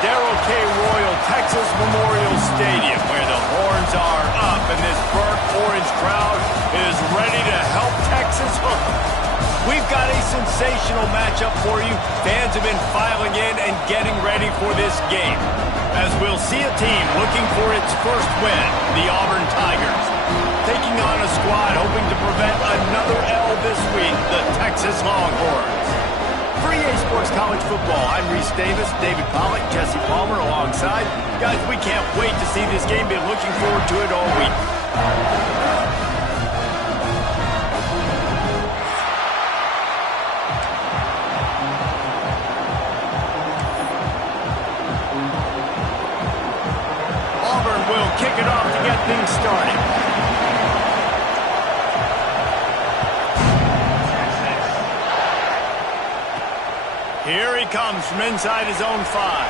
Darrell K. Royal, Texas Memorial Stadium, where the horns are up and this burnt orange crowd is ready to help Texas hook 'em. We've got a sensational matchup for you. Fans have been filing in and getting ready for this game, as we'll see a team looking for its first win, the Auburn Tigers, taking on a squad hoping to prevent another L this week, the Texas Longhorns. For EA Sports College Football, I'm Reese Davis, David Pollack, Jesse Palmer alongside. Guys, we can't wait to see this game. Been looking forward to it all week. Auburn will kick it off to get things started. Here he comes from inside his own 5.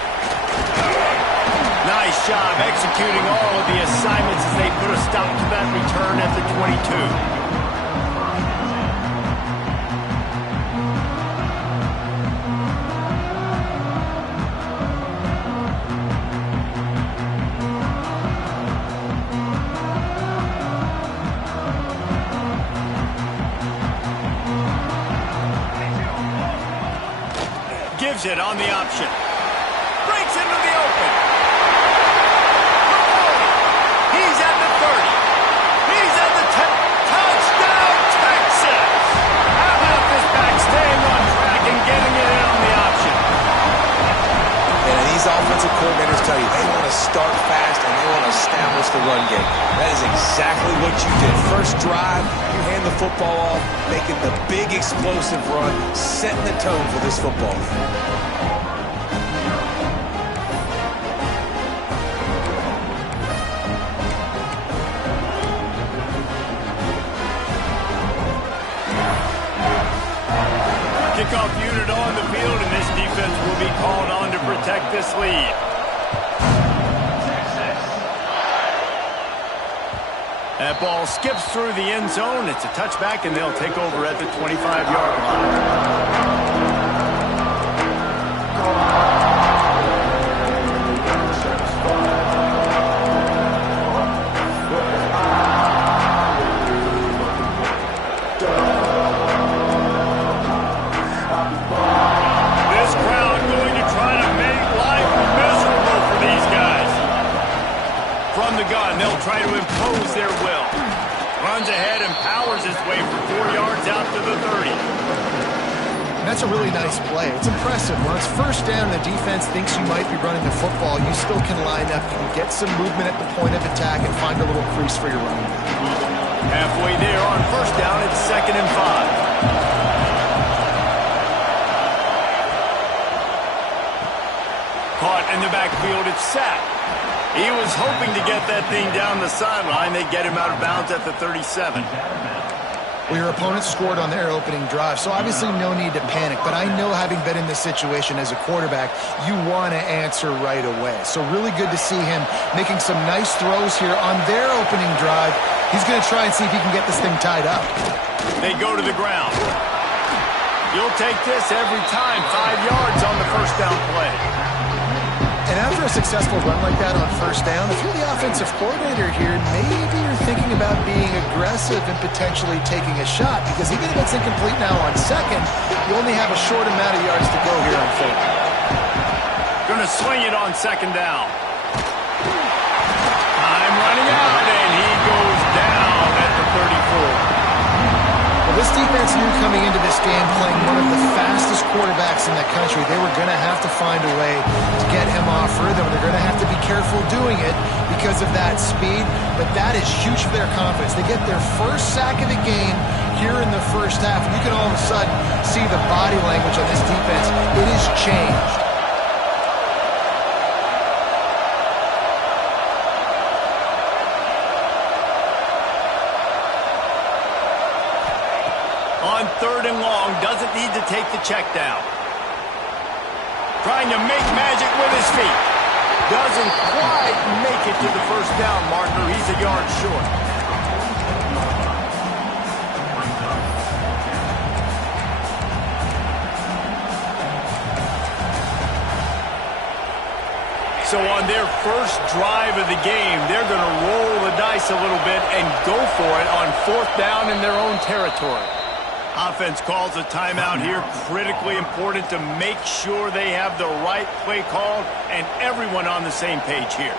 Nice job executing all of the assignments as they put a stop to that return at the 22. Gives it on the option. Breaks into the open. He's at the 30. He's at the 10. Touchdown, Texas! How about this back staying on track and getting it in on the option? And these offensive coordinators tell you they want to start fast and they want to establish the run game. That is exactly what you did. First drive, you hand the football off, making the big explosive run, setting the tone for this football game. Kickoff unit on the field, and this defense will be called on to protect this lead. That ball skips through the end zone. It's a touchback, and they'll take over at the 25-yard line. The gun, they'll try to impose their will. Runs ahead and powers his way for 4 yards out to the 30. And that's a really nice play. It's impressive. When it's first down, the defense thinks you might be running the football. You still can line up. You can get some movement at the point of attack and find a little crease for your running back. Halfway there on first down, it's 2nd and 5. Caught in the backfield, it's sacked. He was hoping to get that thing down the sideline. They get him out of bounds at the 37. Well, your opponent scored on their opening drive, so obviously no need to panic. But I know, having been in this situation as a quarterback, you want to answer right away. So really good to see him making some nice throws here on their opening drive. He's going to try and see if he can get this thing tied up. They go to the ground. You'll take this every time. 5 yards on the first down play. And after a successful run like that on first down, if you're the offensive coordinator here, maybe you're thinking about being aggressive and potentially taking a shot, because even if it's incomplete now on second, you only have a short amount of yards to go here on third. Gonna swing it on 2nd down. Time running out, and he goes down at the 34. Well, this defense knew coming into this game, playing one of the fastest quarterbacks in the country, they were going to have to find a way to get him off rhythm. They're going to have to be careful doing it because of that speed, but that is huge for their confidence. They get their first sack of the game here in the first half, and you can all of a sudden see the body language on this defense. It has changed. On 3rd and long, doesn't need to take the check down. Trying to make magic with his feet. Doesn't quite make it to the first down marker. He's a yard short. So on their first drive of the game, they're going to roll the dice a little bit and go for it on 4th down in their own territory. Offense calls a timeout here. Critically important to make sure they have the right play call and everyone on the same page here.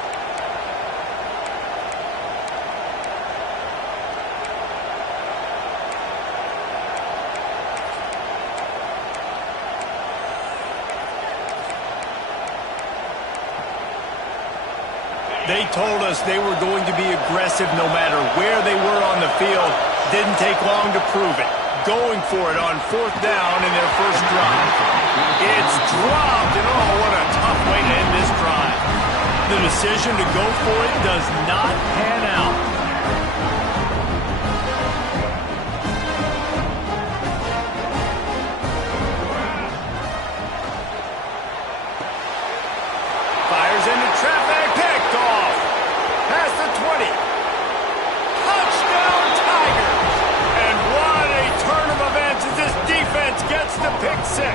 They told us they were going to be aggressive no matter where they were on the field. Didn't take long to prove it. Going for it on 4th down in their first drive. It's dropped, and oh, what a tough way to end this drive. The decision to go for it does not pan out. Fires into traffic, picked off. Past the 20. Touchdown, Tigers. And what a turn of events as this defense gets the pick 6.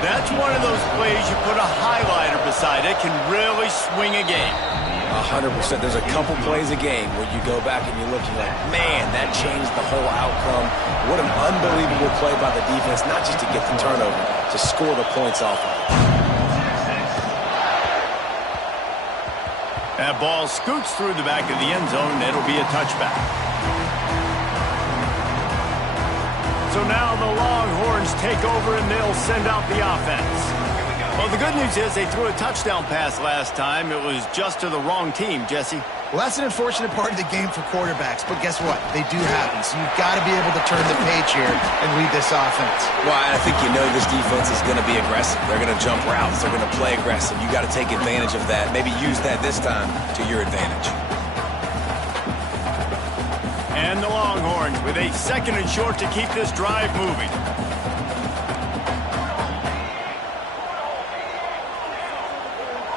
That's one of those plays you put a highlighter beside it, can really swing a game. 100%. There's a couple plays a game where you go back and you look and you're like, man, that changed the whole outcome. What an unbelievable play by the defense, not just to get the turnover, to score the points off of it. That ball scoots through the back of the end zone, and it'll be a touchback. So now the Longhorns take over, and they'll send out the offense. Well, the good news is they threw a touchdown pass last time. It was just to the wrong team, Jesse. Well, that's an unfortunate part of the game for quarterbacks, but guess what? They do happen, so you've got to be able to turn the page here and lead this offense. Well, I think you know this defense is going to be aggressive. They're going to jump routes. They're going to play aggressive. You got to take advantage of that. Maybe use that this time to your advantage. And the Longhorns with a 2nd and short to keep this drive moving.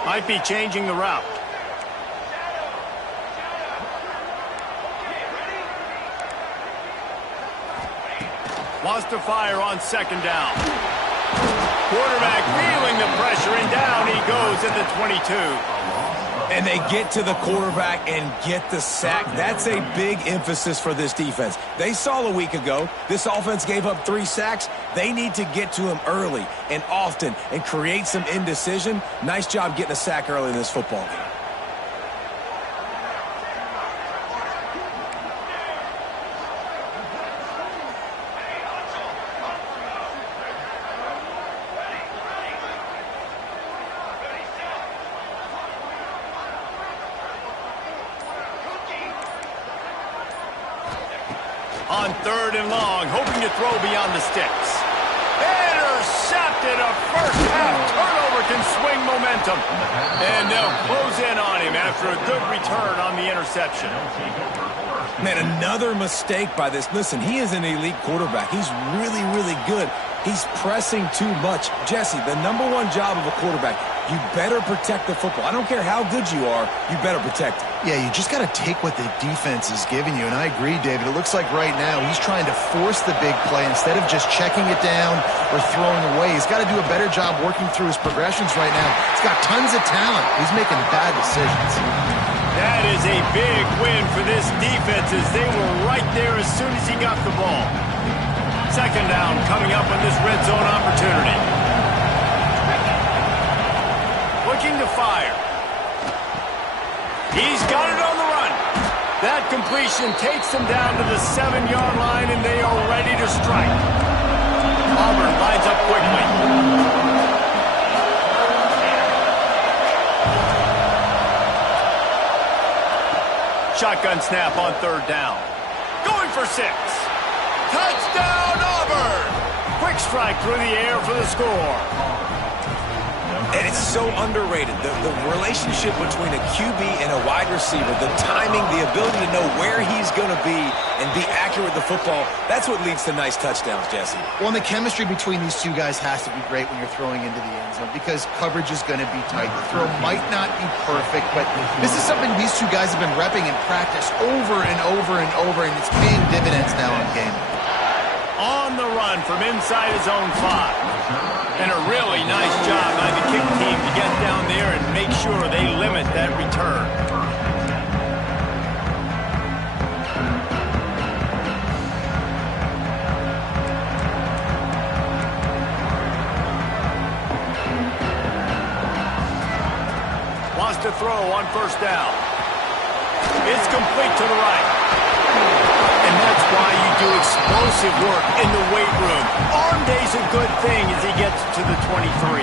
Might be changing the route. Wants to fire on 2nd down. Quarterback feeling the pressure, and down he goes at the 22. And they get to the quarterback and get the sack. That's a big emphasis for this defense. They saw a week ago, this offense gave up 3 sacks. They need to get to him early and often and create some indecision. Nice job getting a sack early in this football game. On 3rd and long, hoping to throw beyond the sticks. Intercepted. A first half turnover can swing momentum. And they'll close in on him after a good return on the interception. Man, another mistake by this. Listen, he is an elite quarterback. He's really, really good. He's pressing too much. Jesse, the #1 job of a quarterback, you better protect the football. I don't care how good you are, you better protect it. Yeah, you just got to take what the defense is giving you. And I agree, David. It looks like right now he's trying to force the big play instead of just checking it down or throwing away. He's got to do a better job working through his progressions right now. He's got tons of talent. He's making bad decisions. That is a big win for this defense as they were right there as soon as he got the ball. 2nd down coming up on this red zone opportunity. Looking to fire. He's got it on the run. That completion takes them down to the 7-yard line, and they are ready to strike. Auburn lines up quickly. Shotgun snap on 3rd down. Going for 6. Touchdown, Auburn! Quick strike through the air for the score. And it's so underrated. The relationship between a QB and a wide receiver, the timing, the ability to know where he's going to be and be accurate with the football, that's what leads to nice touchdowns, Jesse. Well, and the chemistry between these two guys has to be great when you're throwing into the end zone because coverage is going to be tight. The throw might not be perfect, but this is something these two guys have been repping in practice over and over and over, and it's paying dividends now in game. on the run from inside his own 5. And a really nice job by the kick team to get down there and make sure they limit that return. Wants to throw on first down. It's complete to the right. And that's why you do explosive work in the weight room. Arm day's a good thing as he gets to the 23.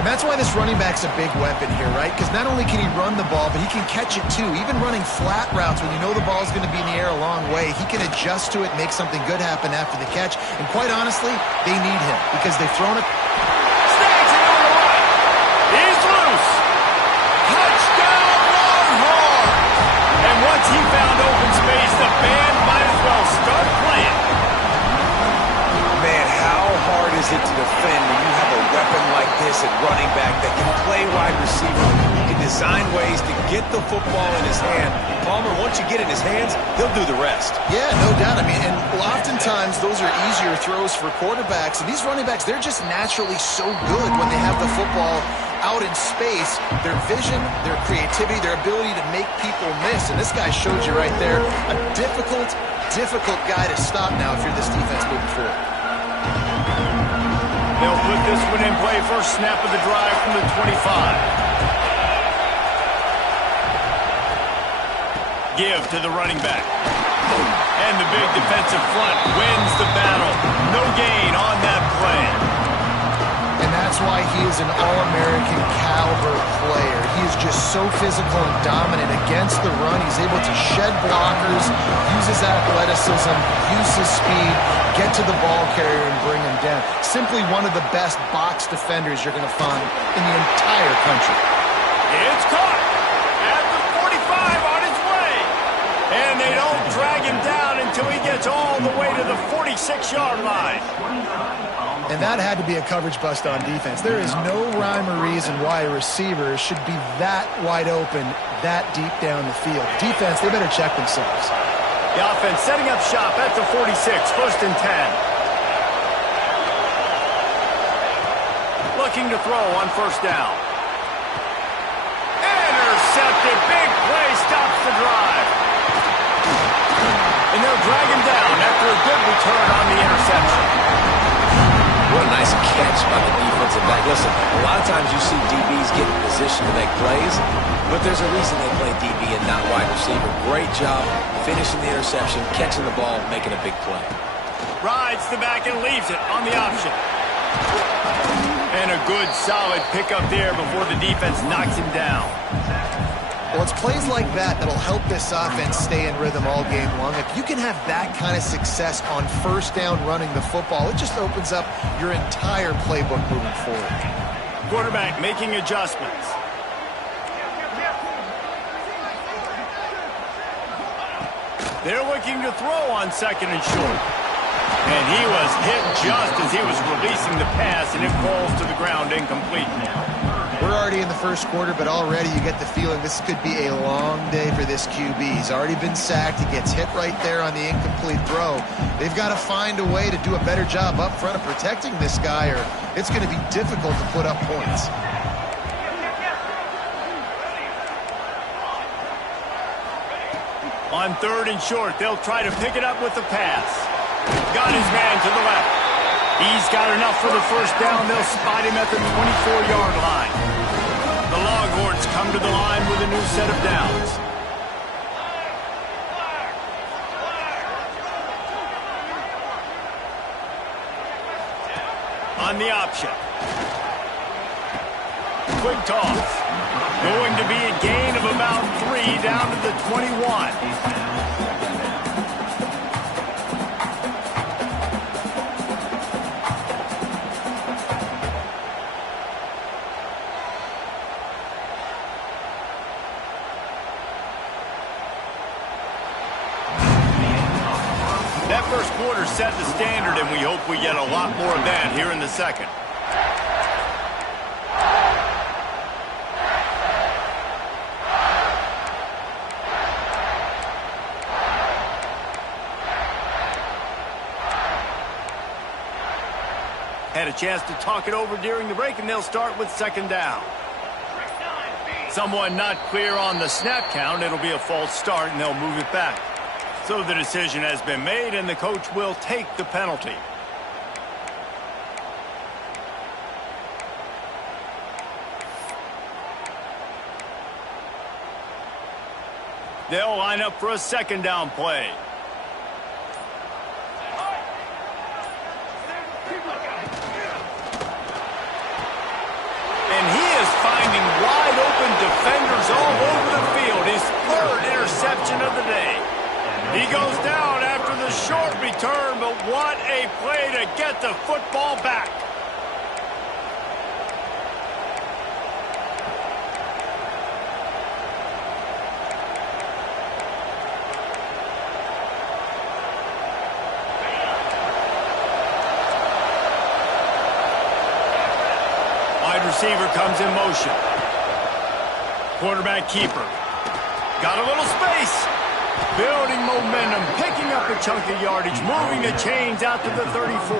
And that's why this running back's a big weapon here, right? Because not only can he run the ball, but he can catch it too. Even running flat routes when you know the ball's going to be in the air a long way, he can adjust to it, make something good happen after the catch. And quite honestly, they need him because they've thrown it. Snags it on the right. He's loose. Touchdown, Longhorn. And once he found open space, the band might as well start playing. Man, how hard is it to defend when you have a weapon like this at running back that can play wide receiver? You can design ways to get the football in his hand. Palmer, once you get it in his hands, he'll do the rest. Yeah, no doubt. I mean, and oftentimes those are easier throws for quarterbacks. And these running backs, they're just naturally so good when they have the football out in space. Their vision, their creativity, their ability to make people miss. And this guy showed you right there a difficult guy to stop now if you're this defense moving forward. They'll put this one in play. First snap of the drive from the 25. Give to the running back. And the big defensive front wins the battle. No gain on that play. And that's why he is an All-American caliber player. He is just so physical and dominant against the run. He's able to shed blockers, use his athleticism, use his speed, get to the ball carrier and bring him down. Simply one of the best box defenders you're going to find in the entire country. It's caught at the 45 on his way. And they don't drag him down until he gets all the way to the 46-yard line. And that had to be a coverage bust on defense. There is no rhyme or reason why a receiver should be that wide open, that deep down the field. Defense, they better check themselves. The offense setting up shop at the 46, first and 10. Looking to throw on first down. Intercepted. Big play stops the drive. And they'll drag him down after a good return on the interception. What a nice catch by the defensive back. Listen, a lot of times you see DBs get in position to make plays, but there's a reason they play DB and not wide receiver. Great job finishing the interception, catching the ball, making a big play. Rides the back and leaves it on the option. And a good, solid pickup there before the defense knocks him down. Well, it's plays like that that'll help this offense stay in rhythm all game long. If you can have that kind of success on first down running the football, it just opens up your entire playbook moving forward. Quarterback making adjustments. They're looking to throw on second and short. And he was hit just as he was releasing the pass, and it falls to the ground incomplete. We're already in the first quarter, but already you get the feeling this could be a long day for this QB. He's already been sacked. He gets hit right there on the incomplete throw. They've got to find a way to do a better job up front of protecting this guy, or it's going to be difficult to put up points. On third and short, they'll try to pick it up with the pass. Got his man to the left. He's got enough for the first down. They'll spot him at the 24-yard line. The Longhorns come to the line with a new set of downs. On the option. Quick toss. Going to be a gain of about 3 down to the 21. That first quarter set the standard, and we hope we get a lot more of that here in the second. had a chance to talk it over during the break, and they'll start with second down. Someone not clear on the snap count. It'll be a false start, and they'll move it back. So the decision has been made, and the coach will take the penalty. They'll line up for a second down play. And he is finding wide open defenders all over the field. His third interception of the day. He goes down after the short return, but what a play to get the football back. Receiver comes in motion. Quarterback keeper. Got a little space. Building momentum, picking up a chunk of yardage, moving the chains out to the 34.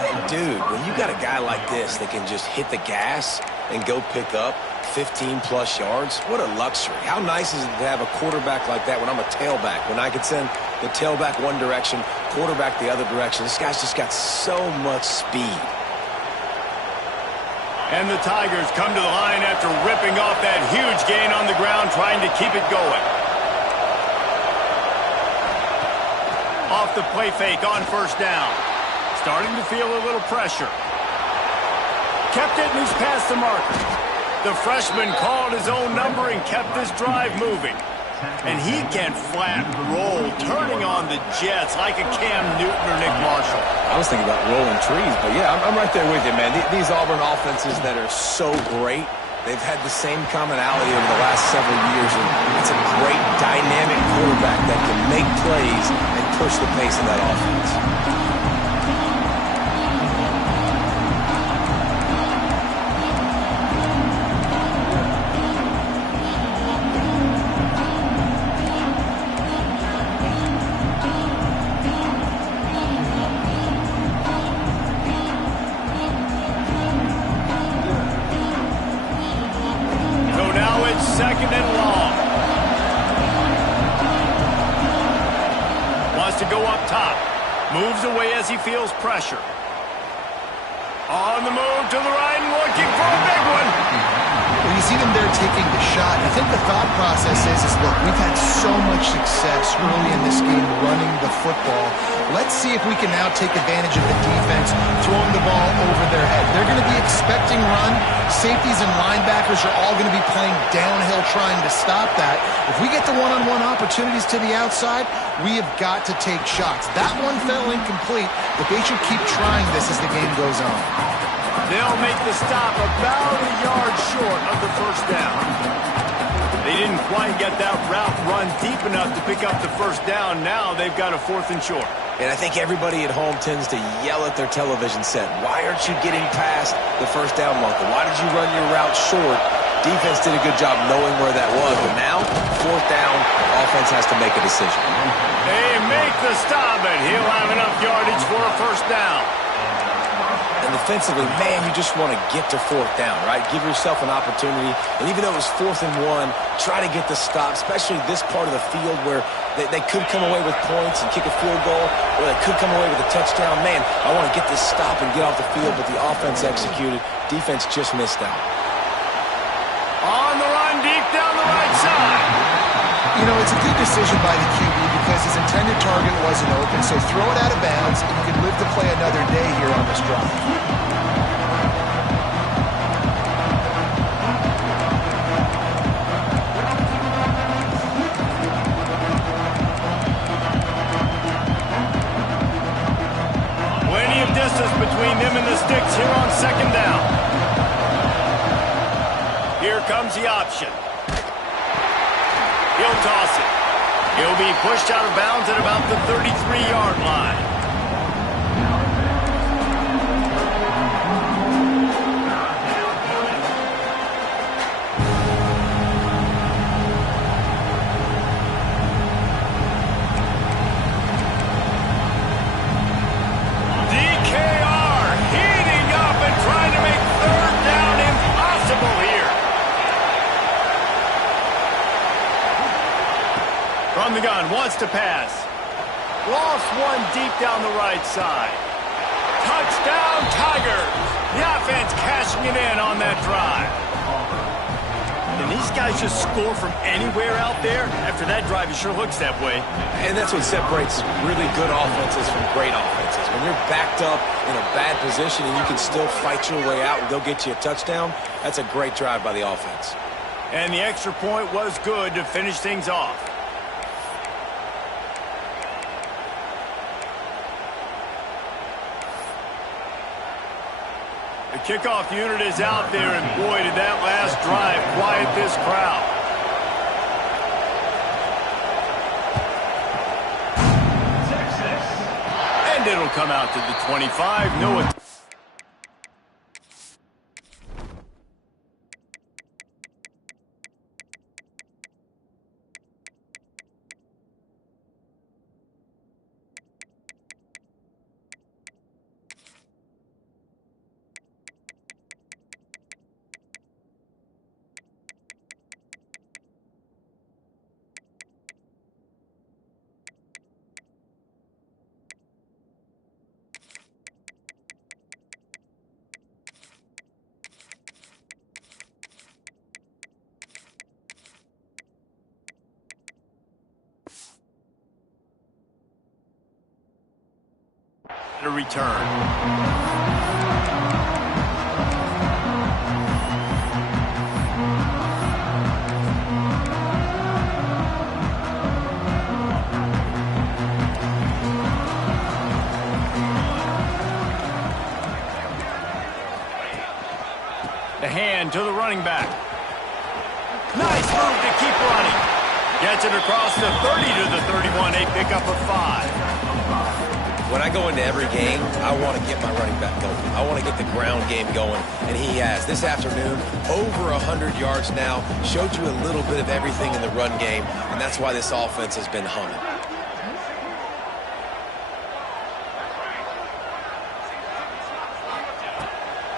Hey, dude, when you got a guy like this that can just hit the gas and go pick up 15-plus yards, what a luxury. How nice is it to have a quarterback like that when I'm a tailback, when I could send the tailback one direction, quarterback the other direction. This guy's just got so much speed. And the Tigers come to the line after ripping off that huge gain on the ground, trying to keep it going. Off the play fake on first down. Starting to feel a little pressure. Kept it and he's past the marker. The freshman called his own number and kept this drive moving. And he can flat roll, turning on the Jets like a Cam Newton or Nick Marshall. I was thinking about rolling trees, but yeah, I'm right there with you, man. These Auburn offenses that are so great, they've had the same commonality over the last several years. And it's a great dynamic quarterback that can make plays and push the pace of that offense. Second and long. Wants to go up top. Moves away as he feels pressure. On the move to the right and looking for a big one. Well, you see them there taking the shot. I think the thought process is look, we've had so much success early in this game running the football. Let's see if we can now take advantage of the defense throwing the ball over their head. They're going to be expecting run. Safeties and linebackers are all going to be playing downhill trying to stop that. If we get the one-on-one opportunities to the outside, we have got to take shots. That one fell incomplete, but they should keep trying this as the game goes on. They'll make the stop about a yard short of the first down. They didn't quite get that route run deep enough to pick up the first down. Now they've got a 4th and short. And I think everybody at home tends to yell at their television set. Why aren't you getting past the first down marker? Why did you run your route short? Defense did a good job knowing where that was. But now, 4th down, offense has to make a decision. They make the stop, and he'll have enough yardage for a first down. And defensively, man, you just want to get to 4th down, right? Give yourself an opportunity. And even though it was 4th and 1, try to get the stop, especially this part of the field where they could come away with points and kick a field goal, or they could come away with a touchdown. Man, I want to get this stop and get off the field, but the offense executed. Defense just missed out. On the run, deep down the right side. You know, it's a good decision by the QB because his intended target wasn't open, so throw it out of bounds, and you can live to play another day here on this drive. Plenty of distance between them and the sticks here on second down. Here comes the option. He'll toss it. He'll be pushed out of bounds at about the 33-yard line. DKR From the gun, wants to pass. Lost one deep down the right side. Touchdown, Tigers! The offense cashing it in on that drive. And these guys just score from anywhere out there. After that drive, it sure looks that way. And that's what separates really good offenses from great offenses. When you're backed up in a bad position and you can still fight your way out and they'll get you a touchdown, that's a great drive by the offense. And the extra point was good to finish things off. The kickoff unit is out there, and boy, did that last drive quiet this crowd. And it'll come out to the 25. No. A return. The hand to the running back. Nice move to keep running. Gets it across the 30 to the 31, a pickup of 5. When I go into every game, I want to get my running back going. I want to get the ground game going, and he has. This afternoon, over 100 yards now, showed you a little bit of everything in the run game, and that's why this offense has been humming.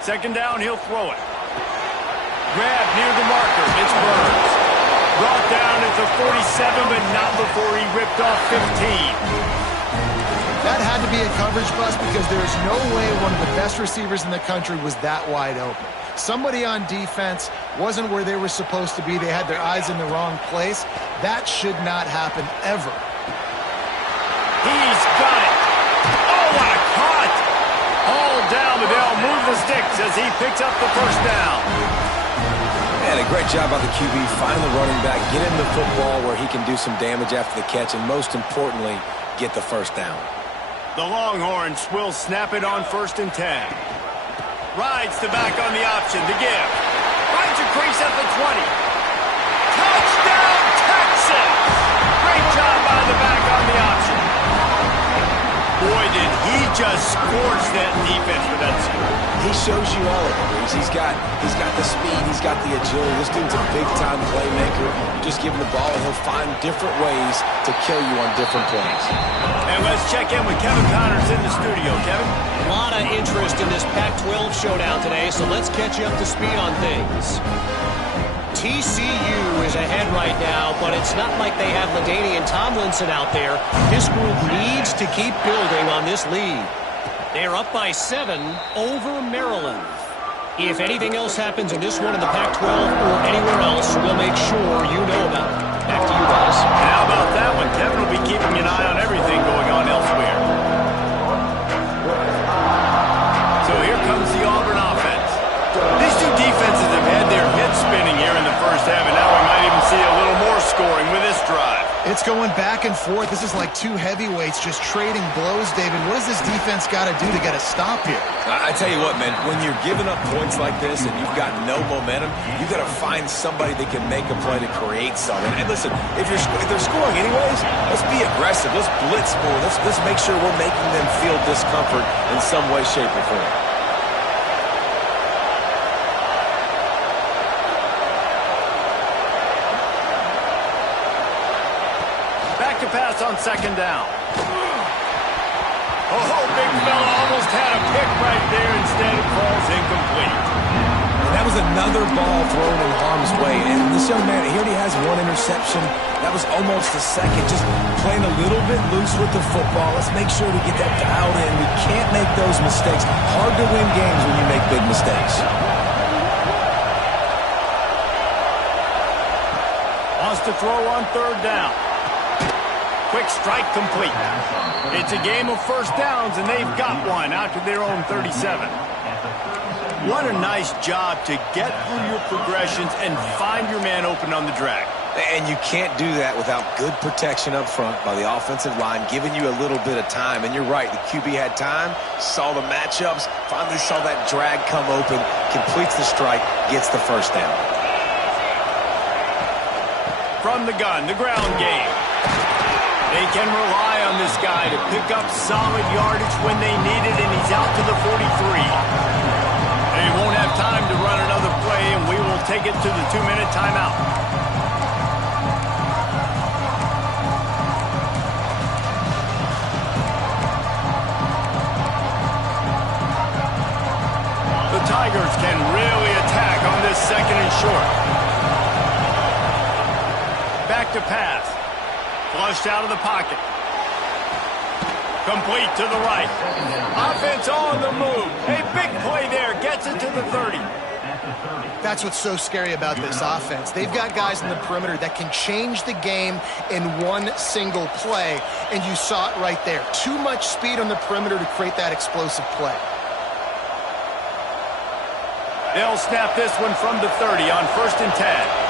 Second down, he'll throw it. Grab near the marker. It's Burns. Brought down at the 47, but not before he ripped off 15. That had to be a coverage bust because there's no way one of the best receivers in the country was that wide open. Somebody on defense wasn't where they were supposed to be. They had their eyes in the wrong place. That should not happen ever. He's got it. Oh, what a cut! All down, but they'll move the sticks as he picks up the first down. And a great job by the QB, find the running back, get him the football where he can do some damage after the catch, and most importantly, get the first down. The Longhorns will snap it on 1st and 10. Rides the back on the option to give. Finds a crease at the 20. Touchdown, Texas! Great job by the back on the option. Boy, did he just scorch that defense with that score. He shows you all of it, Reese. He's got the speed, he's got the agility. This dude's a big-time playmaker. You just give him the ball, and he'll find different ways to kill you on different plays. And let's check in with Kevin Connors in the studio. Kevin? A lot of interest in this Pac-12 showdown today, so let's catch you up to speed on things. TCU is ahead right now, but it's not like they have LaDainian Tomlinson out there. This group needs to keep building on this lead. They're up by 7 over Maryland. If anything else happens in this one in the Pac-12 or anywhere else, we'll make sure you know about it. Back to you guys. And how about that one? Kevin will be keeping an eye on everything going on elsewhere. So here comes the Auburn offense. These two defenses have had their heads spinning here in the first half, and now we might even see a little more scoring with this drive. It's going back and forth. This is like two heavyweights just trading blows, David. What does this defense got to do to get a stop here? I tell you what, man, when you're giving up points like this and you've got no momentum, you've got to find somebody that can make a play to create something. And listen, if they're scoring anyways, let's be aggressive. Let's blitz more. Let's make sure we're making them feel discomfort in some way, shape, or form. Back to pass on 2nd down. Oh, big fella almost had a pick right there. Instead, it falls incomplete. And that was another ball thrown in harm's way. And this young man, he already has one interception. That was almost a second. Just playing a little bit loose with the football. Let's make sure we get that dialed in. We can't make those mistakes. Hard to win games when you make big mistakes. Wants to throw on third down. Quick strike complete. It's a game of first downs, and they've got one out to their own 37. What a nice job to get through your progressions and find your man open on the drag. And you can't do that without good protection up front by the offensive line, giving you a little bit of time. And you're right, the QB had time, saw the matchups, finally saw that drag come open, completes the strike, gets the first down. From the gun, the ground game. They can rely on this guy to pick up solid yardage when they need it, and he's out to the 43. They won't have time to run another play, and we will take it to the 2-minute timeout. The Tigers can really attack on this second and short. Back to pass. Flushed out of the pocket. Complete to the right. Offense on the move. A big play there. Gets it to the 30. That's what's so scary about this offense. They've got guys in the perimeter that can change the game in one single play, and you saw it right there. Too much speed on the perimeter to create that explosive play. They'll snap this one from the 30 on 1st and 10.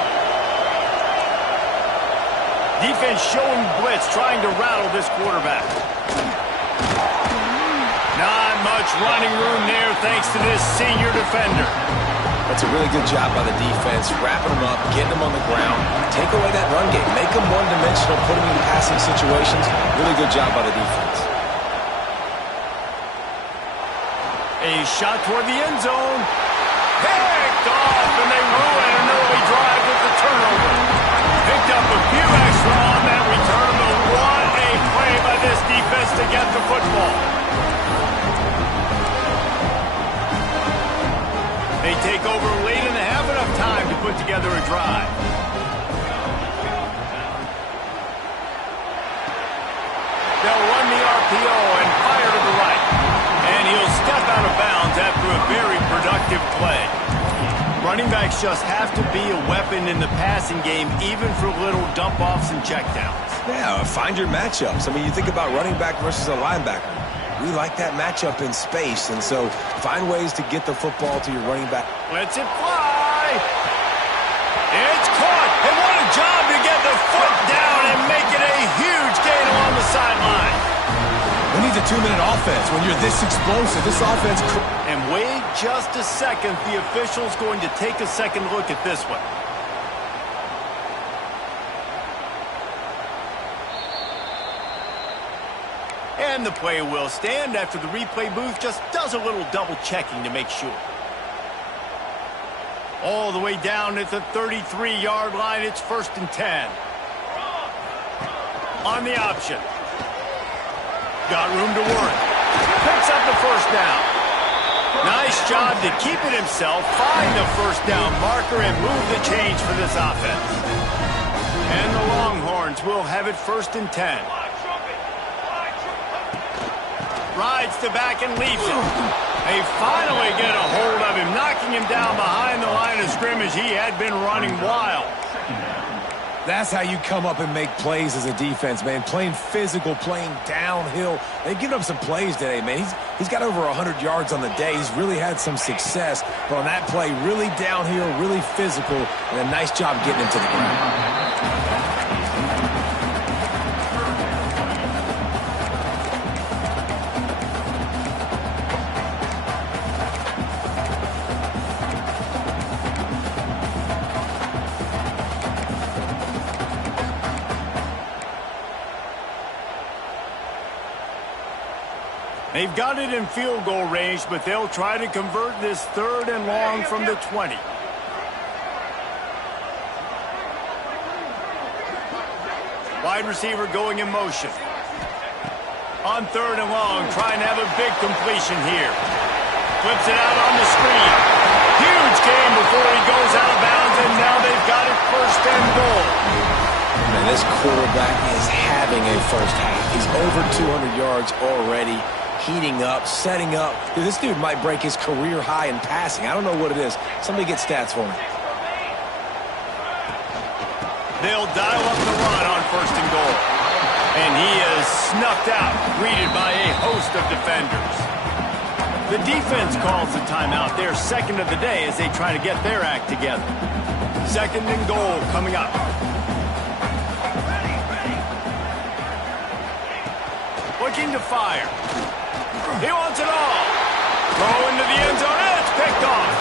Defense showing blitz, trying to rattle this quarterback. Not much running room there thanks to this senior defender. That's a really good job by the defense, wrapping them up, getting them on the ground, take away that run game, make them one-dimensional, put them in passing situations. Really good job by the defense. A shot toward the end zone. Picked off, and they ruin an early drive with the turnover. Picked up a few extra on that return, but what a play by this defense to get the football. They take over late and have enough time to put together a drive. They'll run the RPO and fire to the right. And he'll step out of bounds after a very productive play. Running backs just have to be a weapon in the passing game, even for little dump-offs and checkdowns. Yeah, find your matchups. I mean, you think about running back versus a linebacker. We like that matchup in space, and so find ways to get the football to your running back. Lets it fly. It's caught. And what a job to get the foot down and make it a huge gain along the sideline. Who needs a 2-minute offense when you're this explosive? This offense... And wait just a second. The official's going to take a second look at this one. And the play will stand after the replay booth just does a little double checking to make sure. All the way down at the 33-yard line, it's 1st and 10. On the option. Got room to work. Picks up the first down. Nice job to keep it himself, find the first down marker, and move the change for this offense. And the Longhorns will have it 1st and 10. Rides to back and leaves it. They finally get a hold of him, knocking him down behind the line of scrimmage. He had been running wild. That's how you come up and make plays as a defense, man. Playing physical, playing downhill. They've given up some plays today, man. He's got over 100 yards on the day. He's really had some success. But on that play, really downhill, really physical, and a nice job getting him to the ground. They've got it in field goal range, but they'll try to convert this 3rd and long from the 20. Wide receiver going in motion. On 3rd and long, trying to have a big completion here. Flips it out on the screen. Huge huge gain before he goes out of bounds, and now they've got it first and goal. Man, this quarterback is having a first half. He's over 200 yards already, heating up, setting up. Dude, this dude might break his career high in passing. I don't know what it is. Somebody get stats for me. They'll dial up the run on first and goal. And he is snuffed out, greeted by a host of defenders. The defense calls the timeout. Their second of the day as they try to get their act together. Second and goal coming up. Looking to fire. He wants it all. Throw into the end zone, and it's picked off.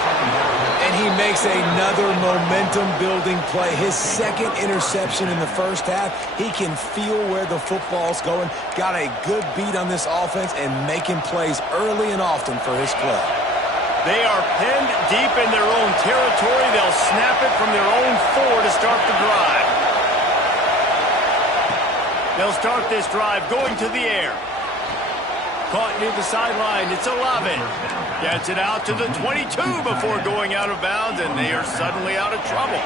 And he makes another momentum-building play. His second interception in the first half. He can feel where the football's going. Got a good beat on this offense and making plays early and often for his club. They are pinned deep in their own territory. They'll snap it from their own 4 to start the drive. They'll start this drive going to the air. Caught near the sideline. It's 11. Gets it out to the 22 before going out of bounds, and they are suddenly out of trouble.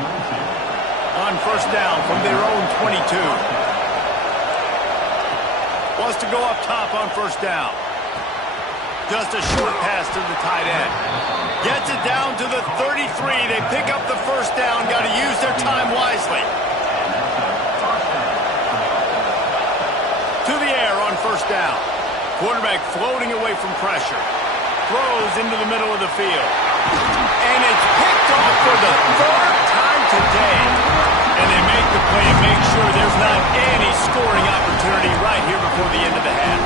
On first down from their own 22. Wants to go up top on first down. Just a short pass to the tight end. Gets it down to the 33. They pick up the first down. Got to use their time wisely. To the air on first down. Quarterback floating away from pressure. Throws into the middle of the field. And it's picked off for the 3rd time today. And they make the play to make sure there's not any scoring opportunity right here before the end of the half.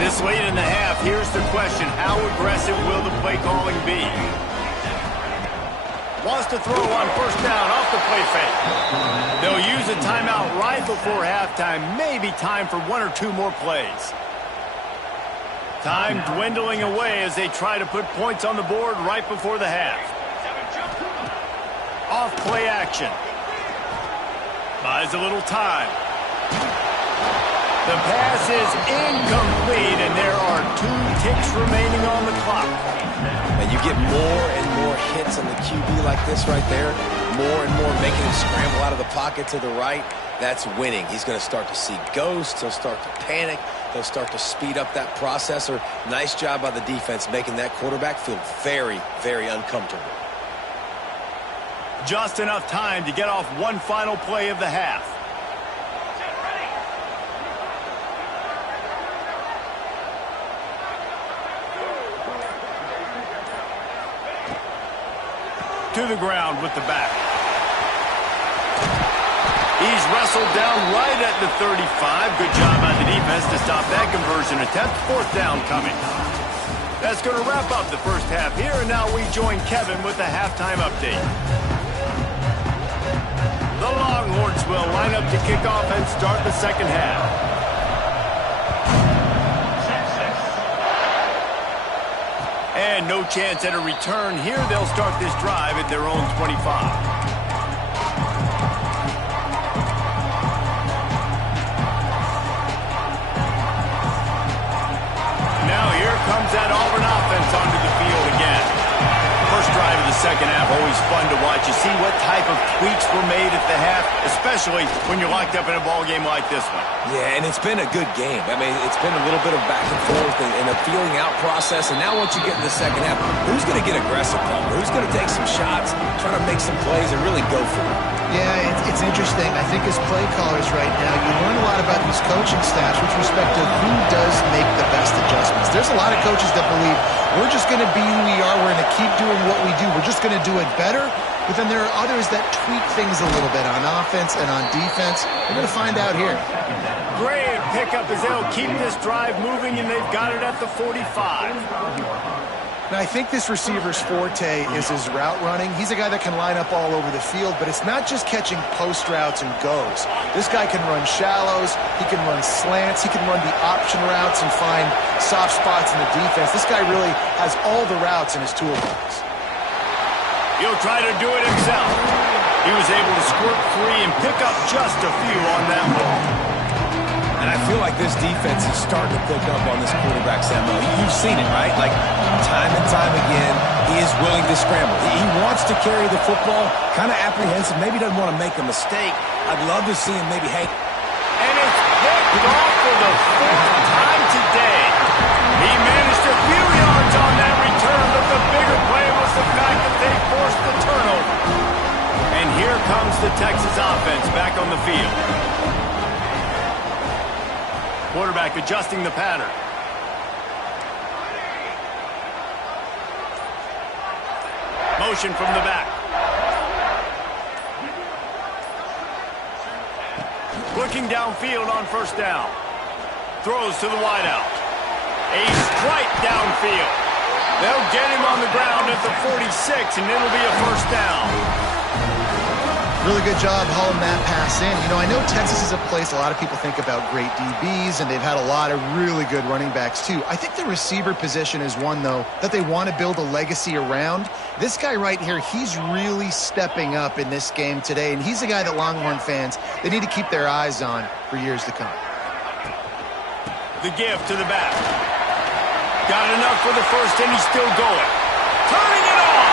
This late in the half, here's the question. How aggressive will the play calling be? Wants to throw on first down off the play fake. They'll use a timeout right before halftime. Maybe time for 1 or 2 more plays. Time dwindling away as they try to put points on the board right before the half. Off play action. Buys a little time. The pass is incomplete, and there are 2 ticks remaining on the clock. And you get more and more hits on the QB like this right there. More and more making him scramble out of the pocket to the right. That's winning. He's going to start to see ghosts. He'll start to panic. He'll start to speed up that processor. Nice job by the defense making that quarterback feel very, very uncomfortable. Just enough time to get off one final play of the half. To the ground with the back. He's wrestled down right at the 35. Good job by the defense to stop that conversion attempt. 4th down coming. That's going to wrap up the first half here, and now we join Kevin with the halftime update. The Longhorns will line up to kick off and start the second half. And no chance at a return here. They'll start this drive at their own 25. Now here comes that Auburn offense onto the field again. First drive of the second half, always fun to watch. You see what type of tweaks were made at the half, especially when you're locked up in a ball game like this one. Yeah, and it's been a good game. I mean, it's been a little bit of back and forth and a feeling out process. And now once you get in the second half, who's going to get aggressive, Paul? Who's going to take some shots, try to make some plays, and really go for it? Yeah, it's interesting. I think as play callers right now, you learn a lot about these coaching staffs with respect to who does make the best adjustments. There's a lot of coaches that believe we're just going to be who we are. We're going to keep doing what we do. We're just going to do it better. But then there are others that tweak things a little bit on offense and on defense. We're going to find out here. Great pickup as they'll keep this drive moving, and they've got it at the 45. Now, I think this receiver's forte is his route running. He's a guy that can line up all over the field, but it's not just catching post routes and goes. This guy can run shallows, he can run slants, he can run the option routes and find soft spots in the defense. This guy really has all the routes in his toolbox. He'll try to do it himself. He was able to squirt free and pick up just a few on that one. And I feel like this defense is starting to pick up on this quarterback's MO. You've seen it, right? Like, time and time again, he is willing to scramble. He wants to carry the football, kind of apprehensive, maybe doesn't want to make a mistake. I'd love to see him maybe hang. And it's picked off for the fourth time today. He managed a few yards on that return, but the bigger play was the fact that they forced the turnover. And here comes the Texas offense back on the field. Quarterback adjusting the pattern. Motion from the back. Looking downfield on first down. Throws to the wideout. A strike downfield. They'll get him on the ground at the 46, and it'll be a first down. Really good job hauling that pass in. You know, I know Texas is a place a lot of people think about great DBs, and they've had a lot of really good running backs too. I think the receiver position is one, though, that they want to build a legacy around. This guy right here, he's really stepping up in this game today, and he's a guy that Longhorn fans, they need to keep their eyes on for years to come. The give to the back. Got enough for the first, and he's still going. Turning it on.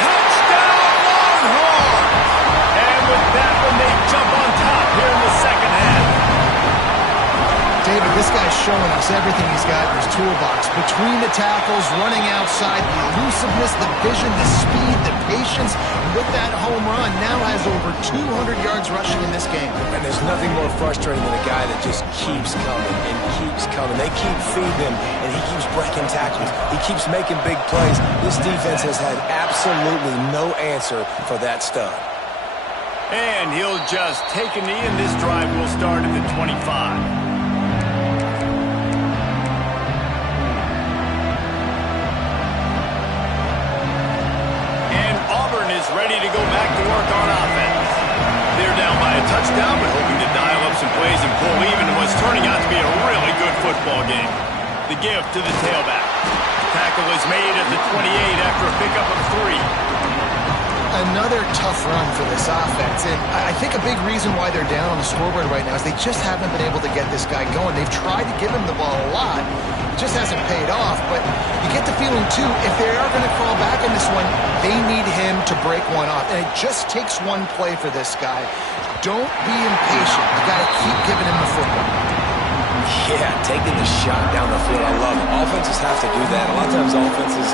Touchdown, Longhorn! And with that one, they jump on top here in the second half. David, this guy's showing us everything he's got in his toolbox. Between the tackles, running outside, the elusiveness, the vision, the speed, the patience. With that home run, now has over 200 yards rushing in this game. And there's nothing more frustrating than a guy that just keeps coming and keeps coming. They keep feeding him, and he keeps breaking tackles. He keeps making big plays. This defense has had absolutely no answer for that stud. And he'll just take a knee, and this drive will start at the 25. Is ready to go back to work on offense. They're down by a touchdown, but hoping to dial up some plays and pull even in what's turning out to be a really good football game. The give to the tailback. Tackle is made at the 28 after a pickup of 3. Another tough run for this offense, and I think a big reason why they're down on the scoreboard right now is they just haven't been able to get this guy going. They've tried to give him the ball a lot. It just hasn't paid off, but you get the feeling, too, if they are going to crawl back in this one, they need him to break one off, and it just takes one play for this guy. Don't be impatient. You got to keep giving him the football. Yeah, taking the shot down the field, I love it. Offenses have to do that. A lot of times offenses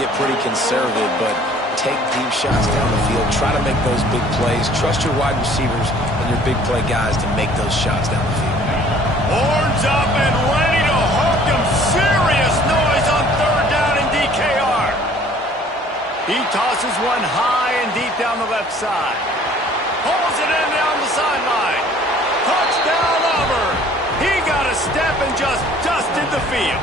get pretty conservative, but take deep shots down the field. Try to make those big plays. Trust your wide receivers and your big play guys to make those shots down the field. Horns up and ready to hook him. Serious noise on third down in DKR. He tosses one high and deep down the left side. Pulls it in down the sideline. Touchdown, Auburn. He got a step and just dusted the field.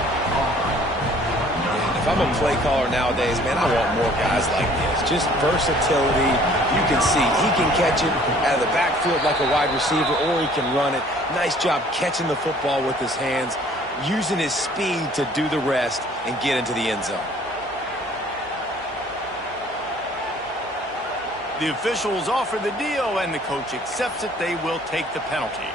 If I'm a play caller nowadays, man, I want more guys like this. Just versatility. You can see he can catch it out of the backfield like a wide receiver, or he can run it. Nice job catching the football with his hands, using his speed to do the rest and get into the end zone. The officials offer the deal, and the coach accepts it. They will take the penalty.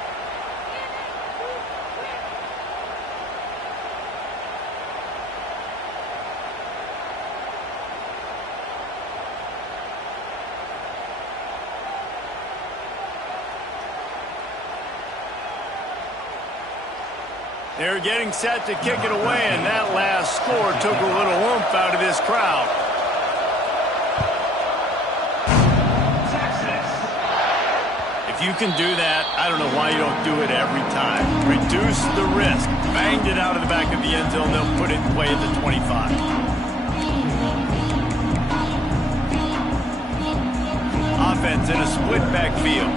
They're getting set to kick it away, and that last score took a little oomph out of this crowd. If you can do that, I don't know why you don't do it every time. Reduce the risk. Banged it out of the back of the end zone. They'll put it in play at the 25. Offense in a split backfield.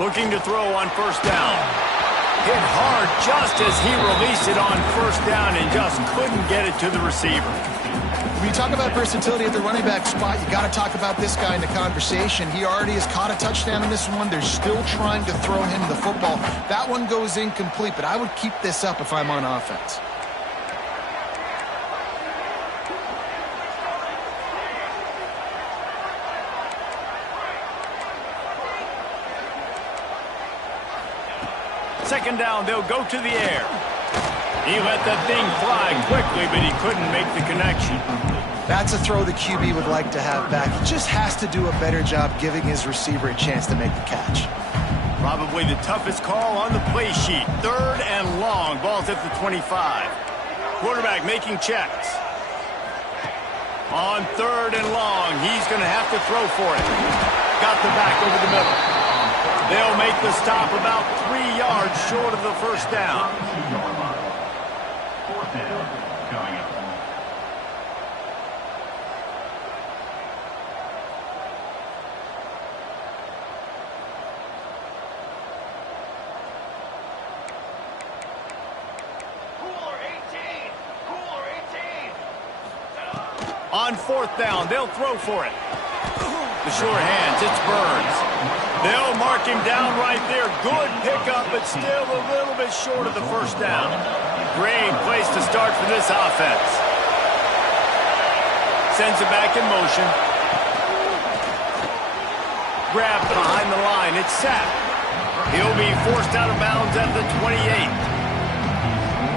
Looking to throw on first down. Hit hard just as he released it on first down and just couldn't get it to the receiver. When you talk about versatility at the running back spot, you got to talk about this guy in the conversation. He already has caught a touchdown in this one. They're still trying to throw him the football. That one goes incomplete, but I would keep this up if I'm on offense. Second down, they'll go to the air. He let that thing fly quickly, but he couldn't make the connection. That's a throw the QB would like to have back. He just has to do a better job giving his receiver a chance to make the catch. Probably the toughest call on the play sheet. Third and long. Ball's at the 25. Quarterback making checks. On third and long, he's going to have to throw for it. Got the back over the middle. They'll make the stop about 3 yards short of the first down. Fourth down coming up. On fourth down, they'll throw for it. The short hands, it's Burns. They'll mark him down right there. Good pickup, but still a little bit short of the first down. Great place to start for this offense. Sends it back in motion. Grabbed behind the line. It's sacked. He'll be forced out of bounds at the 28.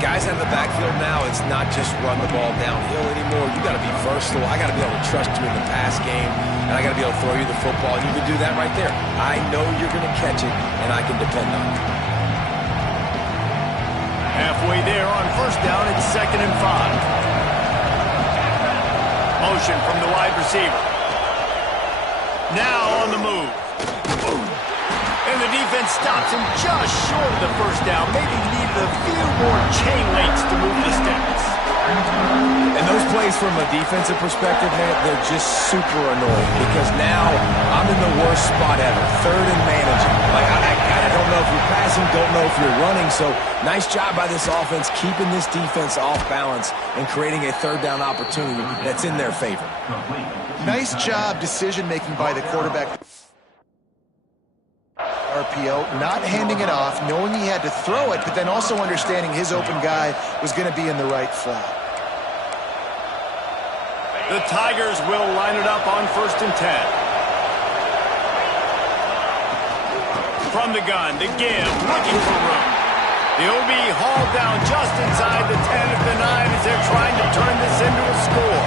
Guys out of the backfield now, it's not just run the ball downhill anymore. You got to be versatile. I got to be able to trust you in the pass game, and I got to be able to throw you the football, and you can do that right there. I know you're going to catch it, and I can depend on it. Halfway there on first down, it's 2nd and 5. Motion from the wide receiver. Now on the move. And the defense stops him just short of the first down. Maybe needed a few more chain links to move the sticks. And those plays from a defensive perspective, man, they're just super annoying because now I'm in the worst spot ever. Third and managing. Like, I don't know if you're passing, don't know if you're running. So nice job by this offense keeping this defense off balance and creating a third down opportunity that's in their favor. Nice job decision-making by the quarterback. RPO, not handing it off, knowing he had to throw it, but then also understanding his open guy was going to be in the right flat. The Tigers will line it up on 1st and 10. From the gun, the give, looking for room. He'll be hauled down just inside the 10 of the 9 as they're trying to turn this into a score.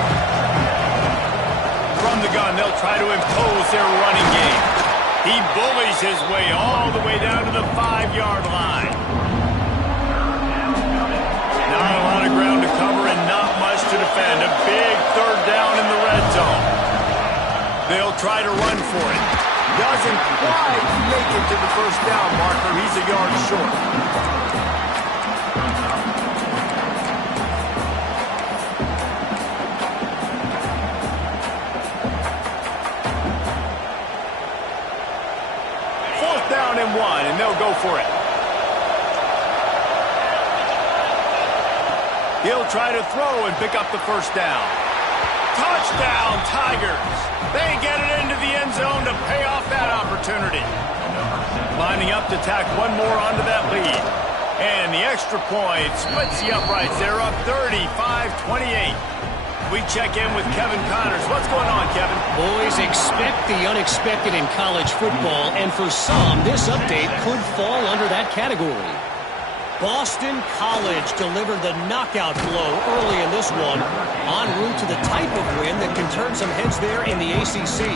From the gun, they'll try to impose their running game. He bullies his way all the way down to the 5-yard line. Not a lot of ground to cover and not much to defend. A big third down in the red zone. They'll try to run for it. Doesn't quite make it to the first down marker. He's a yard short. Down and 1, and they'll go for it. He'll try to throw and pick up the first down. Touchdown, Tigers. They get it into the end zone to pay off that opportunity. Lining up to tack one more onto that lead. And the extra point splits the uprights. They're up 35-28. We check in with Kevin Connors. What's going on, Kevin? Boys, expect the unexpected in college football, and for some, this update could fall under that category. Boston College delivered the knockout blow early in this one, en route to the type of win that can turn some heads there in the ACC.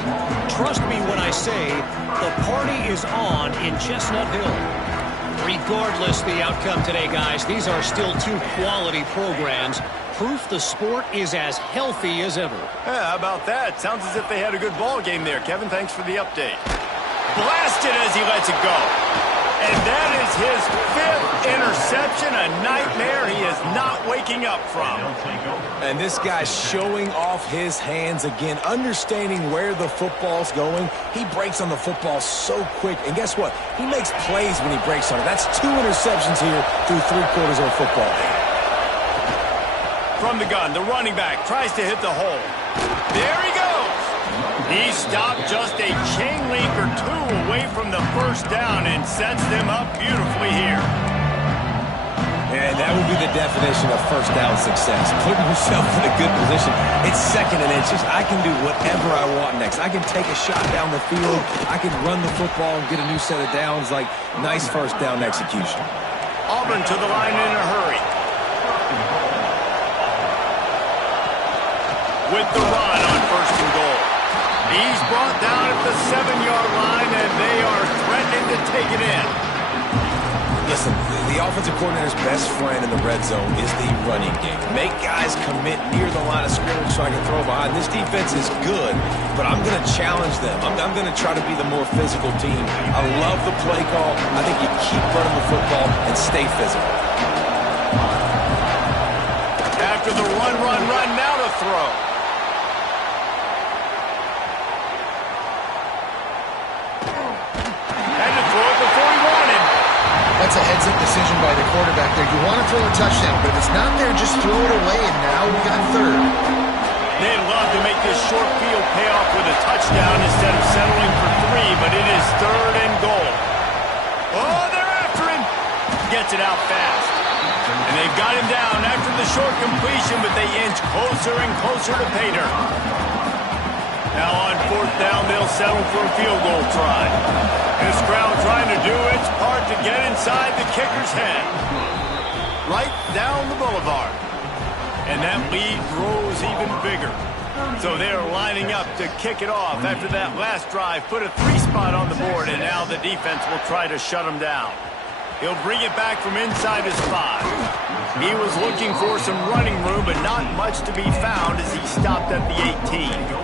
Trust me when I say the party is on in Chestnut Hill. Regardless the outcome today, guys, these are still two quality programs. Proof the sport is as healthy as ever. Yeah, how about that? Sounds as if they had a good ball game there. Kevin, thanks for the update. Blasted as he lets it go. And that is his 5th interception, a nightmare he is not waking up from. And this guy's showing off his hands again, understanding where the football's going. He breaks on the football so quick. And guess what? He makes plays when he breaks on it. That's 2 interceptions here through 3/4 of a football game. From the gun, the running back tries to hit the hole. There he goes. He stopped just a chain link or 2 away from the first down and sets them up beautifully here. And that would be the definition of first down success. Putting yourself in a good position. It's 2nd and inches. I can do whatever I want next. I can take a shot down the field. I can run the football and get a new set of downs. Like, nice first down execution. Auburn to the line in a hurry. With the run on 1st and goal. He's brought down at the 7-yard line, and they are threatening to take it in. Listen, the offensive coordinator's best friend in the red zone is the running game. Make guys commit near the line of scrimmage so I can throw behind. This defense is good, but I'm going to challenge them. I'm going to try to be the more physical team. I love the play call. I think you keep running the football and stay physical. After the run, now to throw. And to throw it before he wanted. That's a heads-up decision by the quarterback there. You want to throw a touchdown, but if it's not there, just throw it away, and now we got 3rd. They'd love to make this short field pay off with a touchdown instead of settling for 3, but it is 3rd and goal. Oh, they're after him. Gets it out fast. And they've got him down after the short completion, but they inch closer and closer to pay dirt. Now on 4th down, they'll settle for a field goal try. This crowd trying to do its part to get inside the kicker's head. Right down the boulevard. And that lead grows even bigger. So they're lining up to kick it off after that last drive. Put a 3 spot on the board, and now the defense will try to shut them down. He'll bring it back from inside his 5. He was looking for some running room, but not much to be found as he stopped at the 18.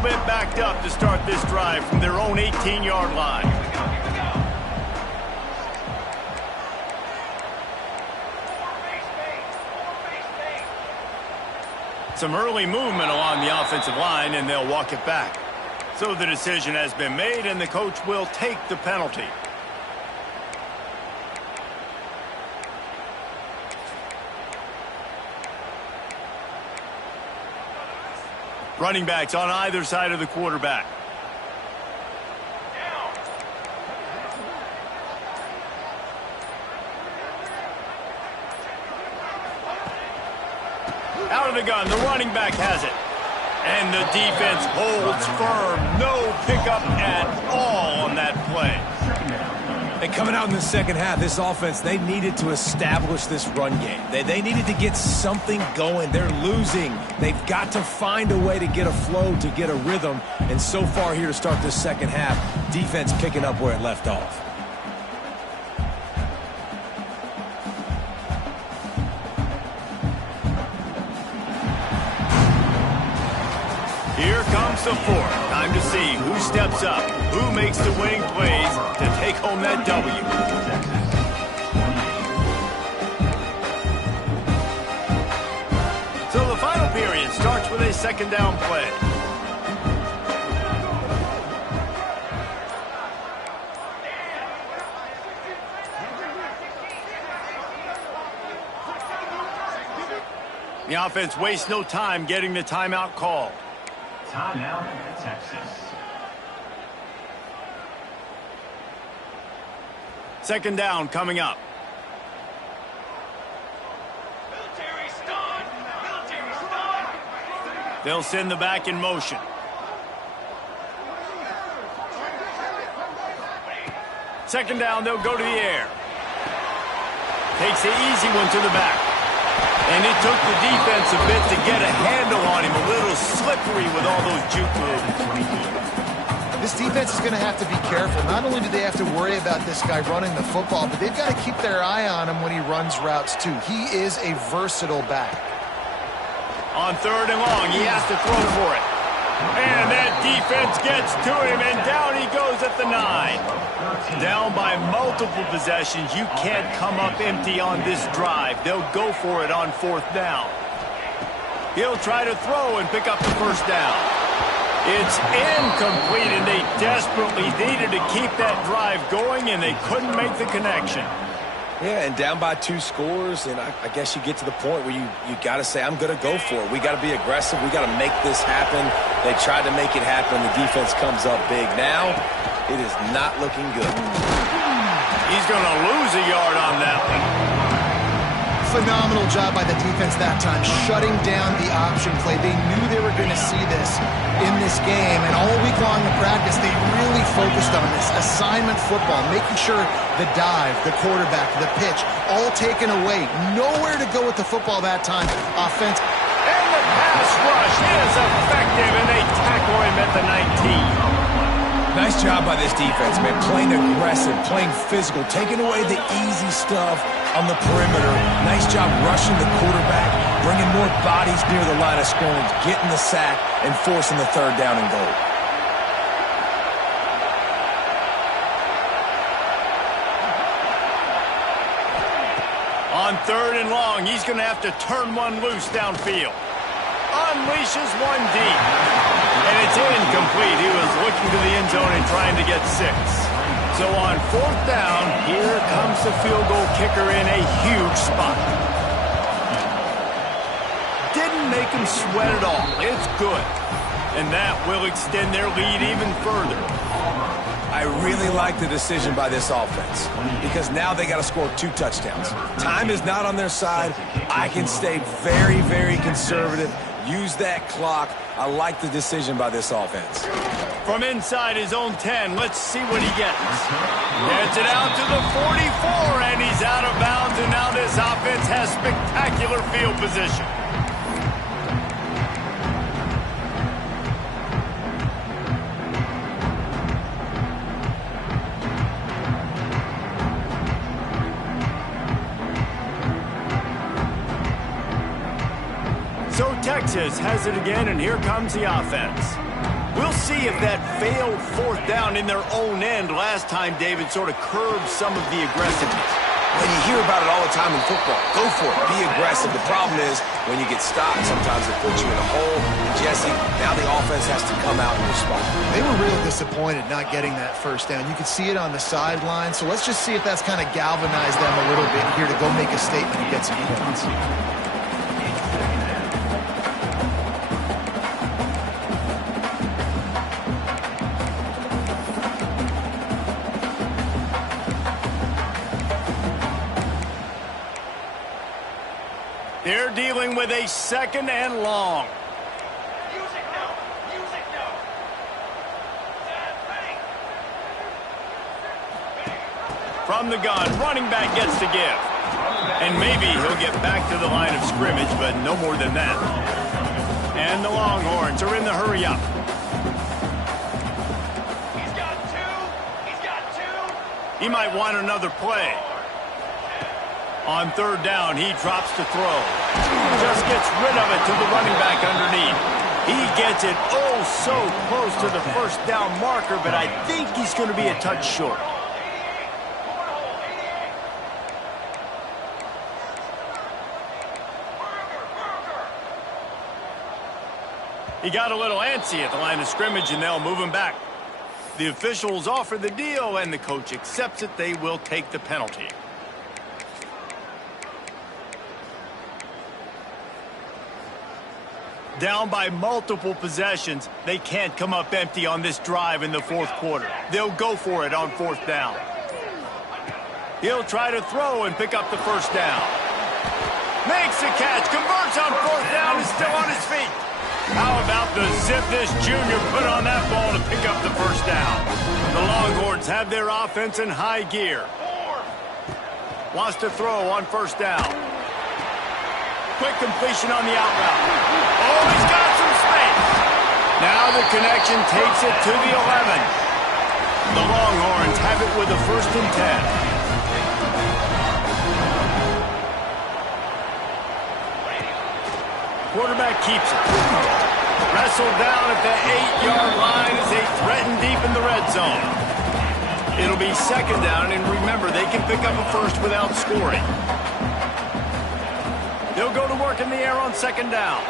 Bit backed up to start this drive from their own 18-yard line. Some early movement along the offensive line, and they'll walk it back. So the decision has been made, and the coach will take the penalty. Running backs on either side of the quarterback. Out of the gun, the running back has it. And the defense holds firm. No pickup at all on that play. And coming out in the 2nd half, this offense, they needed to establish this run game. They needed to get something going. They're losing. They've got to find a way to get a flow, to get a rhythm. And so far here to start this 2nd half, defense picking up where it left off. Here comes the 4th. Time to see who steps up, who makes the winning plays to take home that W. So the final period starts with a 2nd down play. The offense wastes no time getting the timeout called. Timeout, Texas. 2nd down coming up. They'll send the back in motion. Second down, they'll go to the air. Takes the easy one to the back. And it took the defense a bit to get a handle on him. A little slippery with all those juke moves. This defense is going to have to be careful. Not only do they have to worry about this guy running the football, but they've got to keep their eye on him when he runs routes too. He is a versatile back. On 3rd and long, he has to throw for it. And that defense gets to him, and down he goes at the 9. Down by multiple possessions. You can't come up empty on this drive. They'll go for it on 4th down. He'll try to throw and pick up the 1st down. It's incomplete, and they desperately needed to keep that drive going, and they couldn't make the connection. Yeah, and down by 2 scores, and I guess you get to the point where you got to say, I'm going to go for it. We got to be aggressive. We got to make this happen. They tried to make it happen. The defense comes up big. Now, It is not looking good. He's going to lose a yard on that one. Phenomenal job by the defense that time, shutting down the option play. They knew they were going to see this in this game, and all week long in practice, they really focused on this assignment football, making sure the dive, the quarterback, the pitch, all taken away. Nowhere to go with the football that time. Offense. And the pass rush is effective, and they tackle him at the 19. Nice job by this defense, man. Playing aggressive, playing physical, taking away the easy stuff on the perimeter. Nice job rushing the quarterback, bringing more bodies near the line of scrimmage, getting the sack, and forcing the third down and goal. On 3rd and long, he's going to have to turn one loose downfield. Unleashes one deep. And it's incomplete. He was looking to the end zone and trying to get 6. So on 4th down, here comes the field goal kicker in a huge spot. Didn't make him sweat at all. It's good. And that will extend their lead even further. I really like the decision by this offense because now they got to score 2 touchdowns. Time is not on their side. I can stay very, very conservative. Use that clock. I like the decision by this offense. From inside his own 10, let's see what he gets. Gets it out to the 44, and he's out of bounds, and now this offense has spectacular field position. So Texas has it again, and here comes the offense. We'll see if that failed 4th down in their own end last time, David, sort of curbed some of the aggressiveness. When you hear about it all the time in football, go for it. Be aggressive. The problem is when you get stopped, sometimes it puts you in a hole. Jesse, now the offense has to come out and respond. They were real disappointed not getting that 1st down. You could see it on the sideline. So let's just see if that's kind of galvanized them a little bit here to go make a statement and get some points. They're dealing with a 2nd and long. From the gun, running back gets to give. And maybe he'll get back to the line of scrimmage, but no more than that. And the Longhorns are in the hurry up. He's got 2. He's got 2. He might want another play. On 3rd down, he drops to throw. Just gets rid of it to the running back underneath. He gets it oh so close to the 1st down marker, but I think he's going to be a touch short. He got a little antsy at the line of scrimmage, and they'll move him back. The officials offer the deal, and the coach accepts it. They will take the penalty. Down by multiple possessions, they can't come up empty on this drive in the 4th quarter. They'll go for it on 4th down. He'll try to throw and pick up the 1st down. Makes the catch, converts on 4th down, is still on his feet. How about the zip this junior put on that ball to pick up the 1st down? The Longhorns have their offense in high gear. Wants to throw on 1st down. Quick completion on the out route. Oh, he's got some space. Now the connection takes it to the 11. The Longhorns have it with a 1st and 10. Quarterback keeps it. Wrestled down at the 8-yard line as they threaten deep in the red zone. It'll be 2nd down, and remember, they can pick up a 1st without scoring. They'll go to work in the air on 2nd down.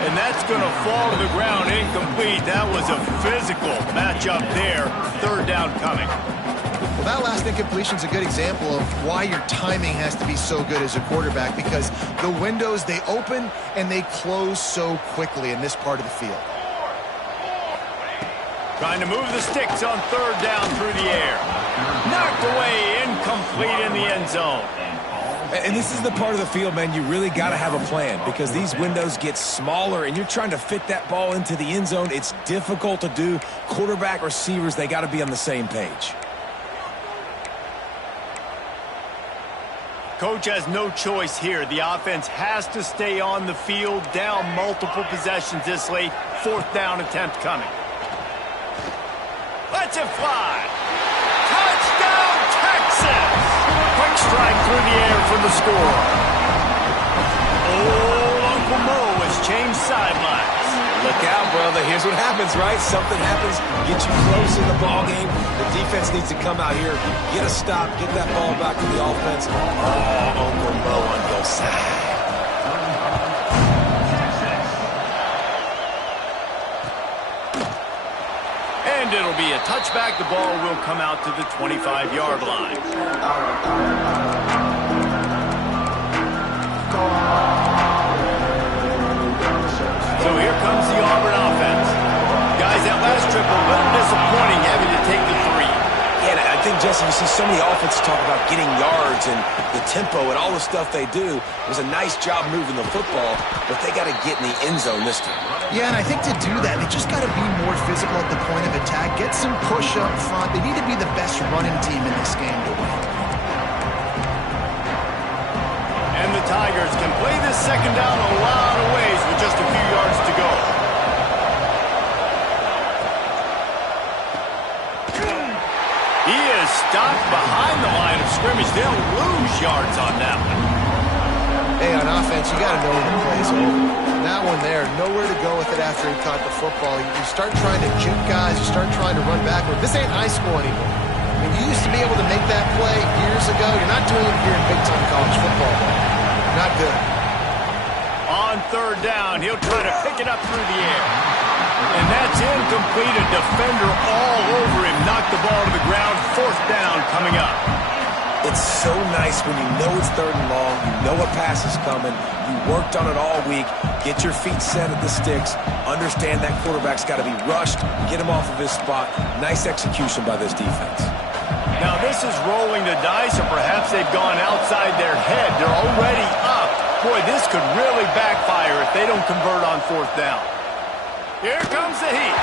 And that's going to fall to the ground incomplete. That was a physical matchup there. 3rd down coming. Well, that last incompletion is a good example of why your timing has to be so good as a quarterback, because the windows, they open and they close so quickly in this part of the field. Trying to move the sticks on third down through the air. Knocked away, incomplete in the end zone. And this is the part of the field, man, you really got to have a plan because these windows get smaller and you're trying to fit that ball into the end zone. It's difficult to do. Quarterback, receivers, they got to be on the same page. Coach has no choice here. The offense has to stay on the field, down multiple possessions this late. Fourth down attempt coming. Let's it fly. Touchdown, Texas! Quick strike through the air for the score. Old Uncle Mo has changed sidelines. Look out, brother. Here's what happens, right? Something happens, get you close in the ball game. The defense needs to come out here, get a stop, get that ball back to the offense. Oh, Uncle Mo on your side. And it'll be a touchback. The ball will come out to the 25-yard line. So here comes the Auburn offense. Guys, that last trip a little disappointing having to take the 3. Yeah, and I think, Jesse, you see so many offenses talk about getting yards and the tempo and all the stuff they do. It was a nice job moving the football, but they got to get in the end zone this time. Yeah, and I think to do that, they just got to be more physical at the point of attack, get some push up front. They need to be the best running team in this game to win. And the Tigers can play this second down a lot of ways with just a few yards to go. He is stopped behind the line of scrimmage. They'll lose yards on that one. Hey, on offense, you got to know when the play's over. That one there, nowhere to go with it after he caught the football. You start trying to juke guys, you start trying to run backward. This ain't high school anymore. I mean, you used to be able to make that play years ago. You're not doing it here in big-time college football. Not good. On third down, he'll try to pick it up through the air. And that's incomplete. A defender all over him. Knocked the ball to the ground. Fourth down coming up. It's so nice when you know it's third and long, you know a pass is coming, you worked on it all week, get your feet set at the sticks, understand that quarterback's got to be rushed, get him off of his spot. Nice execution by this defense. Now this is rolling the dice, or perhaps they've gone outside their head. They're already up. Boy, this could really backfire if they don't convert on fourth down. Here comes the heat.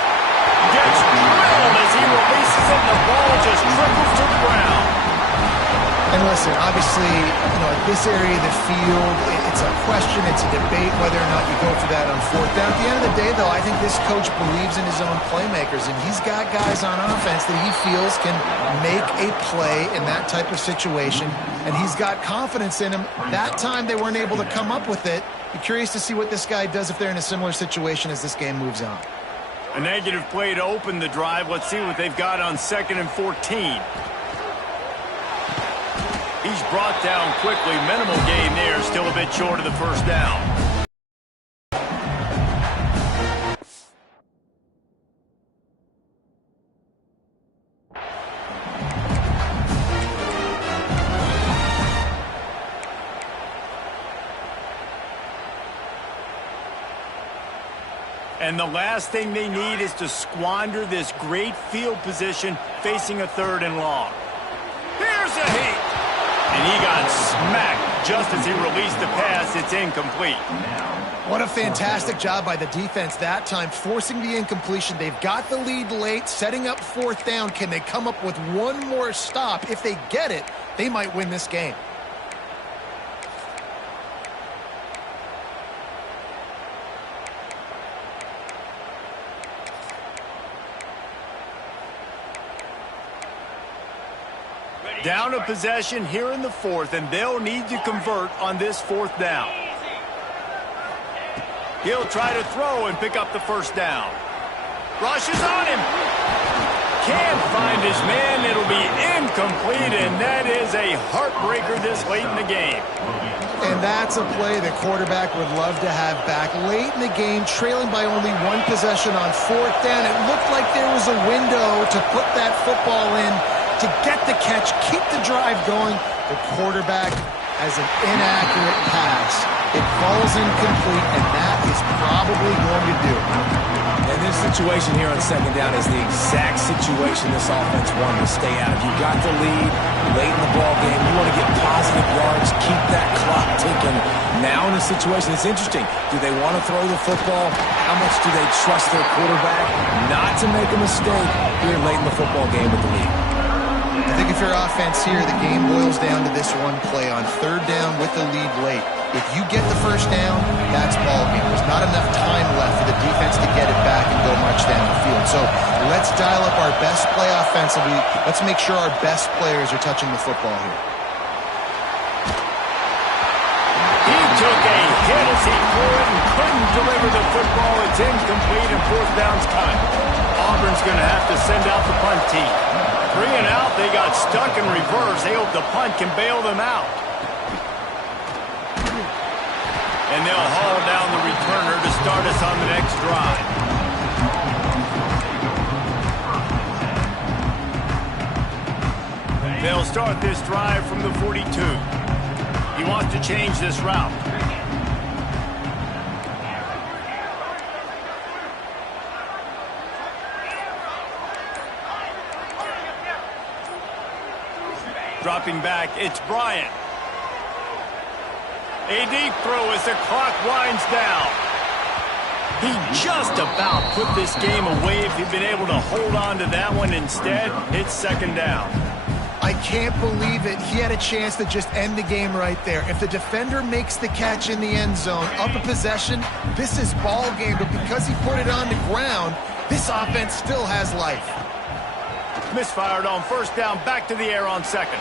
Gets drilled as he releases it, and the ball just triples to the ground. And listen, obviously, at this area of the field, it's a question, it's a debate whether or not you go for that on fourth down. At the end of the day, though, I think this coach believes in his own playmakers, and he's got guys on offense that he feels can make a play in that type of situation, and he's got confidence in him. That time, they weren't able to come up with it. Be curious to see what this guy does if they're in a similar situation as this game moves on. A negative play to open the drive. Let's see what they've got on 2nd and 14. He's brought down quickly. Minimal gain there. Still a bit short of the first down. And the last thing they need is to squander this great field position facing a 3rd and long. Here's a heat. And he got smacked just as he released the pass. It's incomplete. What a fantastic job by the defense that time, forcing the incompletion. They've got the lead late, setting up fourth down. Can they come up with one more stop? If they get it, they might win this game. Down a possession here in the 4th, and they'll need to convert on this 4th down. He'll try to throw and pick up the first down. Rushes on him. Can't find his man. It'll be incomplete, and that is a heartbreaker this late in the game. And that's a play the quarterback would love to have back. Late in the game, trailing by only one possession on 4th down. It looked like there was a window to put that football in, to get the catch, keep the drive going. The quarterback has an inaccurate pass. It falls incomplete, and that is probably going to do it. And this situation here on second down is the exact situation this offense wanted to stay out of. You got the lead late in the ball game. You want to get positive yards, keep that clock ticking. Now in a situation, it's interesting. Do they want to throw the football? How much do they trust their quarterback not to make a mistake here late in the football game with the lead? I think if you're offense here, the game boils down to this one play on third down with the lead late. If you get the first down, that's ball game. There's not enough time left for the defense to get it back and go march down the field. So let's dial up our best play offensively. Let's make sure our best players are touching the football here. He took a hit as he threw it and couldn't deliver the football. It's incomplete and fourth down's cut. Auburn's going to have to send out the punt team. 3 and out, they got stuck in reverse. They hope the punt can bail them out. And they'll haul down the returner to start us on the next drive. They'll start this drive from the 42. He wants to change this route. Dropping back, it's Bryant. A deep throw as the clock winds down. He just about put this game away if he'd been able to hold on to that one. Instead, it's second down. I can't believe it. He had a chance to just end the game right there. If the defender makes the catch in the end zone, up a possession, this is ball game. But because he put it on the ground, this offense still has life. Misfired on first down, back to the air on second.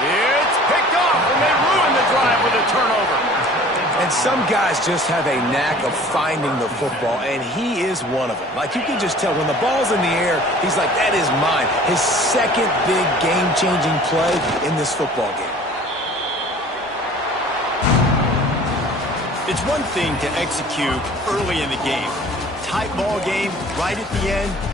It's picked off, and they ruin the drive with a turnover. And some guys just have a knack of finding the football, and he is one of them. Like, you can just tell when the ball's in the air, he's like, that is mine. His second big game-changing play in this football game. It's one thing to execute early in the game. Tight ball game, right at the end,